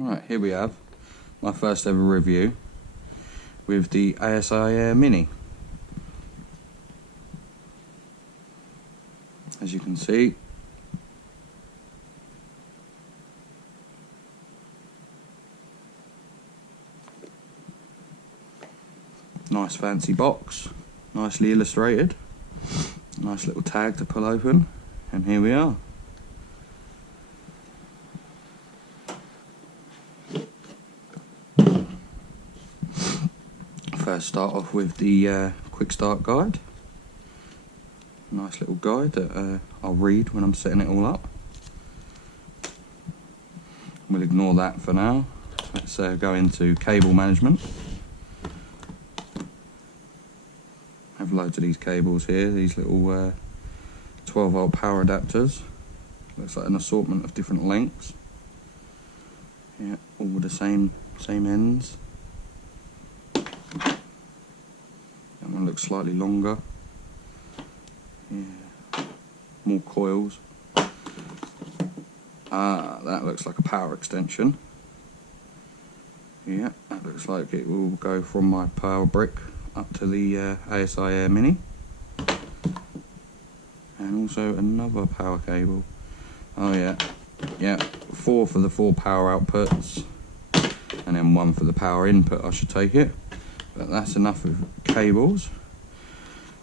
Right, here we have my first ever review with the ASIAIR Mini. As you can see, nice fancy box, nicely illustrated, nice little tag to pull open, and here we are. First start off with the quick start guide. Nice little guide that I'll read when I'm setting it all up. We'll ignore that for now. Let's go into cable management. I have loads of these cables here, these little 12-volt power adapters. Looks like an assortment of different lengths. Yeah, all with the same ends. That one looks slightly longer. Yeah, more coils. Ah, that looks like a power extension. Yeah, that looks like it will go from my power brick up to the ASIAIR Mini. And also another power cable. Oh yeah, 4 for the 4 power outputs, and then 1 for the power input, I should take it. But that's enough of cables.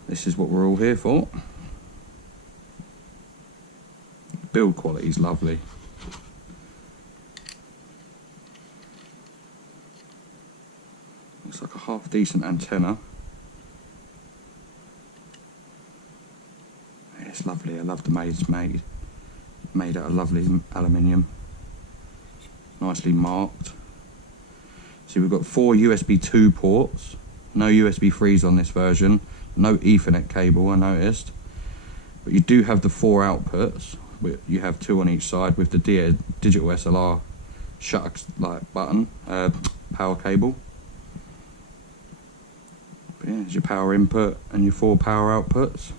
This is what we're all here for. Build quality is lovely. Looks like a half decent antenna. It's lovely. I love the way it's made out of lovely aluminium. Nicely marked. See, we've got 4 USB 2 ports, no USB 3s on this version, no Ethernet cable I noticed, but you do have the 4 outputs. You have 2 on each side with the digital SLR shutter button, power cable. But yeah, there's your power input and your 4 power outputs.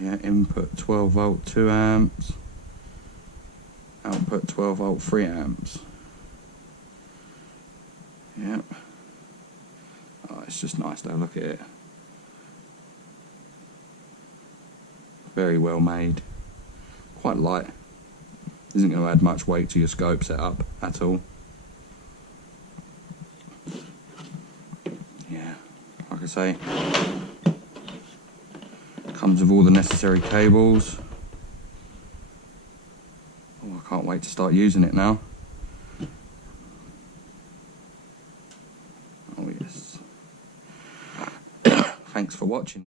Yeah, input 12 volt 2 amps, output 12 volt 3 amps. Yep. Oh, it's just nice to look at it. Very well made. Quite light. Isn't going to add much weight to your scope setup at all. Yeah, like I say, comes with all the necessary cables. Oh, I can't wait to start using it now. Oh yes. Thanks for watching.